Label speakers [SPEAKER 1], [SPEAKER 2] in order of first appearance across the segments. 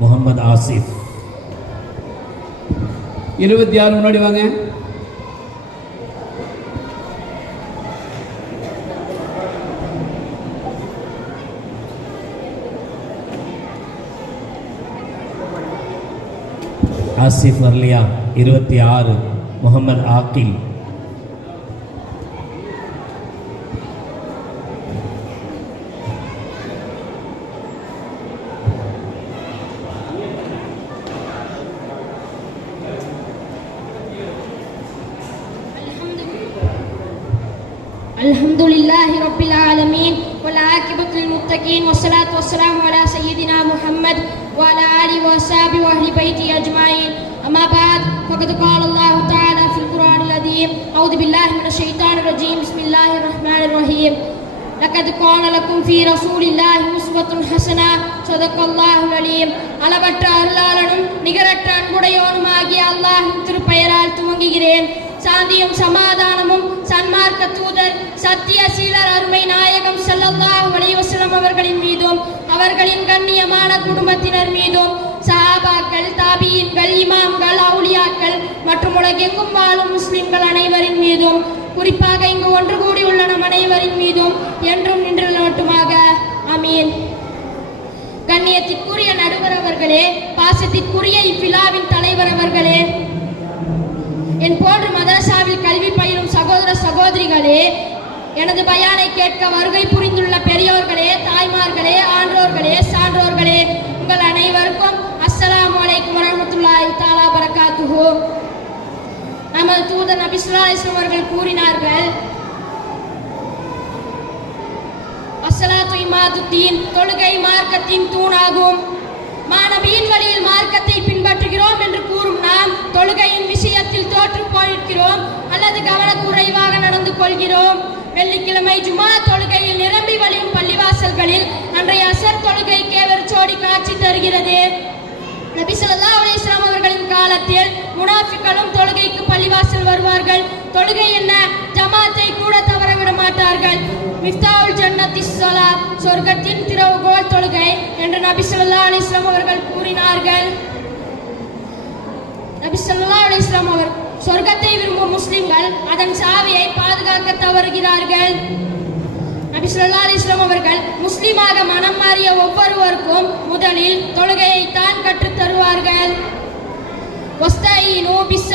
[SPEAKER 1] முகமது ஆசிஃப்.
[SPEAKER 2] இருபத்தி ஆறு முன்னாடி வாங்க.
[SPEAKER 1] ஆசிஃப் அர்லியா இருபத்தி ஆறு முகமது ஆக்கில்
[SPEAKER 3] الحمد لله رب العالمين والعاقبة للمتقين والصلاة والسلام على سيدنا محمد وعلى آله وصحبه وأهل بيته أجمعين أما بعد فقد قال الله تعالى في القرآن العظيم أعوذ بالله من الشيطان الرجيم بسم الله الرحمن الرحيم لقد كان لكم في رسول الله أسوة حسنة صدق الله العليم அளவற்ற அருளாளனும் நிகரற்ற அன்புடையோனுமாகிய அல்லாஹின் திருப்பெயரால் துவங்குகிறேன் சாந்தியும் சமாதானமும் சன்மார்க்க தூதர் சத்திய சீலர் அருமை நாயகம் ஸல்லல்லாஹு அலைஹி அவர்களின் மீதும் அவர்களின் கண்ணியமான குடும்பத்தினர் மீதும் சஹாபாக்கள் தாபியின்கள் இமாம்கள் அவுலியாக்கள் மற்றும் உலகெங்கும் வாழும் முஸ்லிம்கள் அனைவரின் மீதும் குறிப்பாக இங்கு ஒன்று கூடியுள்ள நம் அனைவரின் மீதும் என்றும் நின்று மட்டுமாக அமீன் கண்ணியத்திற்குரிய நடுவர் அவர்களே பாசத்திற்குரிய இவ்விழாவின் தலைவர் அவர்களே என் போன்ற மதரசாவில் கல்வி பயிலும் சகோதர சகோதரிகளே எனது பயானை கேட்க வருகை புரிந்துள்ள பெரியோர்களே தாய்மார்களே ஆன்றோர்களே சான்றோர்களே உங்கள் அனைவருக்கும் அஸ்ஸலாம் வலைக்கும் வரமத்துல்லாஹி தாலா பரகாத்துஹு நமது தூதர் நபி ஸல்லல்லாஹு அவர்கள் கூறினார்கள் அஸ்ஸலாத்து இமாதுத்தீன் தொழுகை மார்க்கத்தின் தூணாகும். மாணவியின் வழியில் மார்க்கத்தை பின்பற்றுகிறோம் என்று கூறும் நாம் தொழுகையின் விஷயம் விஷயத்தில் தோற்று போயிருக்கிறோம் அல்லது கவனக்குறைவாக நடந்து கொள்கிறோம். வெள்ளிக்கிழமை ஜுமா தொழுகையில் நிரம்பி வழியும் பள்ளிவாசல்களில் அன்றைய அசர் தொழுகைக்கே சோடி காட்சி தருகிறது. நபி ஸல்லல்லாஹு அலைஹி அவர்களின் காலத்தில் முனாஃபிக்களும் தொழுகைக்கு பள்ளிவாசல் வருவார்கள். தொழுகை என்ன? ஜமாத்தை கூட தவற விட மாட்டார்கள். மிஃப்தாவுல் ஜன்னத்தி சொர்க்கத்தின் திறவுகோல் தொழுகை என்று நபி ஸல்லல்லாஹு அவர்கள் கூறினார்கள். நபி ஸல்லல்லாஹு அலைஹி அவர் சொர்க்கத்தை விரும்பும் முஸ்லிம்கள் அதன் சாவியை பாதுகாக்க தவறுகிறார்கள். நபி சொல்லா அலைஹி அவர்கள் முஸ்லிமாக மனம் மாறிய ஒவ்வொருவருக்கும் முதலில் தொழுகையை தான் கற்றுத் தருவார்கள். வஸ்தாயினு பிஸ்ஸபரி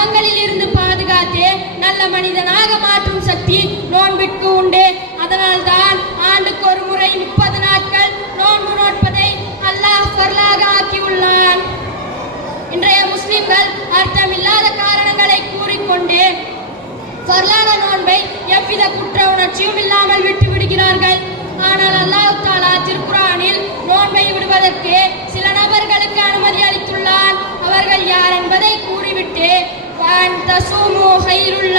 [SPEAKER 3] ஒருவனை பாவங்களில் இருந்து பாதுகாத்து நல்ல மனிதனாக மாற்றும் சக்தி நோன்பிற்கு உண்டு. அதனால் தான் ஆண்டுக்கு ஒரு முறை முப்பது நாட்கள் நோன்பு நோட்பதை அல்லாஹ் பொருளாக ஆக்கியுள்ளான். இன்றைய முஸ்லிம்கள் அர்த்தமில்லாத காரணங்களை கூறிக்கொண்டு பொருளான நோன்பை எவ்வித குற்ற உணர்ச்சியும் இல்லாமல் விட்டு விடுகிறார்கள். ஆனால் அல்லாஹ் தாலா திருக்குரானில் நோன்பை விடுவதற்கு சில நபர்களுக்கு அனுமதி அளித்துள்ளான். அவர்கள் யார் என்பதை கூறிவிட்டு "வஅன் தஸூமு கைருல்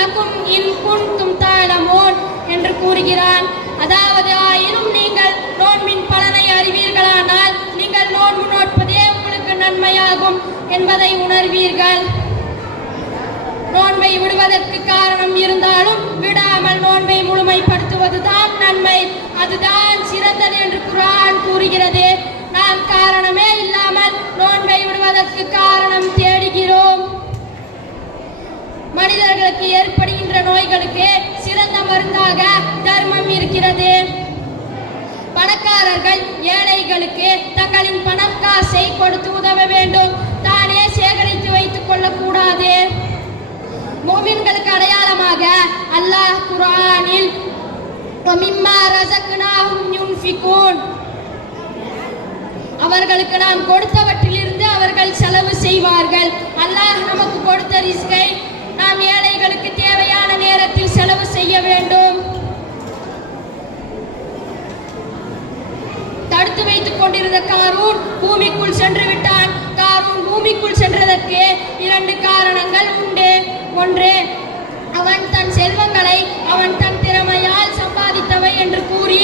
[SPEAKER 3] இன் குன்தும் தஅலமூன்" என்று கூறுகிறான். அதாவது ஆயினும் நீங்கள் நோன்பின் பலனை அறிவீர்களானால் நீங்கள் நோன்பு நோட்பதே உங்களுக்கு நன்மையாகும் என்பதை உணர்வீர்கள். நோன்பை விடுவதற்கு காரணம் இருந்தாலும் விடாமல் நோன்பை முழுமைப்படுத்துவதுதான் நன்மை. அதுதான் சிறந்தது என்று குரான் கூறுகிறது. நாம் காரணமே இல்லை இருக்கிறது. பணக்காரர்கள் ஏழைகளுக்கு தங்களின் பணம் காசை கொடுத்து உதவ வேண்டும். தானே சேகரித்து வைத்துக் கொள்ளக்கூடாது. மோமின்களுக்கு அடையாளமாக அல்லாஹ் குரானில் அவர்களுக்கு நாம் கொடுத்தவற்றிலிருந்து அவர்கள் செலவு செய்வார்கள். அல்லாஹ் நமக்கு கொடுத்த ரிஸ்கை நாம் ஏழைகளுக்கு தேவையான சென்று விட்டான் காரூன் பூமிக்குள் சென்றதற்கு இரண்டு காரணங்கள் உண்டு. ஒன்று அவன் தன் செல்வங்களை அவன் தன் திறமையால் சம்பாதித்தவை என்று கூறி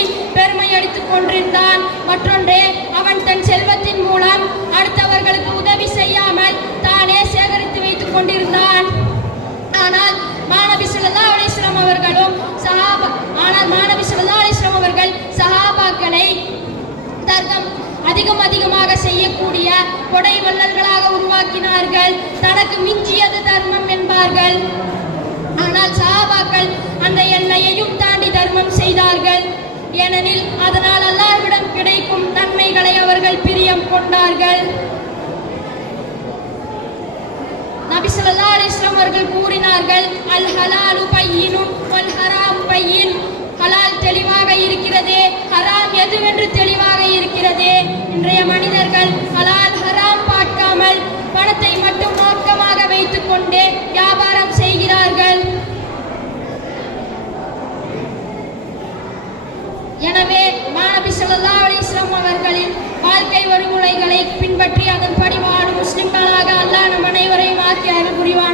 [SPEAKER 3] அதிகம் அதிகமாக செய்யக்கூடிய கொடை வள்ளல்களாக உருவாக்கினார்கள். தனக்கு மிஞ்சியது தர்மம் என்பார்கள். ஆனால் சஹாபாக்கள் அந்த எல்லையையும் தாண்டி தர்மம் செய்தார்கள். ஏனெனில் அதனால் அல்லாவிடம் கிடைக்கும் நன்மைகளை அவர்கள் பிரியம் கொண்டார்கள். நபிசல்லா அலிஸ்லாம் அவர்கள் கூறினார்கள் அல் ஹலாலு பையினும்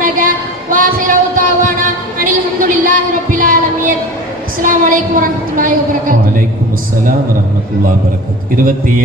[SPEAKER 3] அருள் புரிவானாக வாஹிரவு தாவானா அனில் ஹம்துலில்லாஹி ரப்பில் ஆலமீன் அஸ்ஸலாமு அலைக்கும் வரஹ்மத்துல்லாஹி வபரகாத்துஹு
[SPEAKER 1] வலைக்கும் அஸ்ஸலாம் வரஹ்மத்துல்லாஹி வபரகாத்துஹு இருபத்தி ஏழு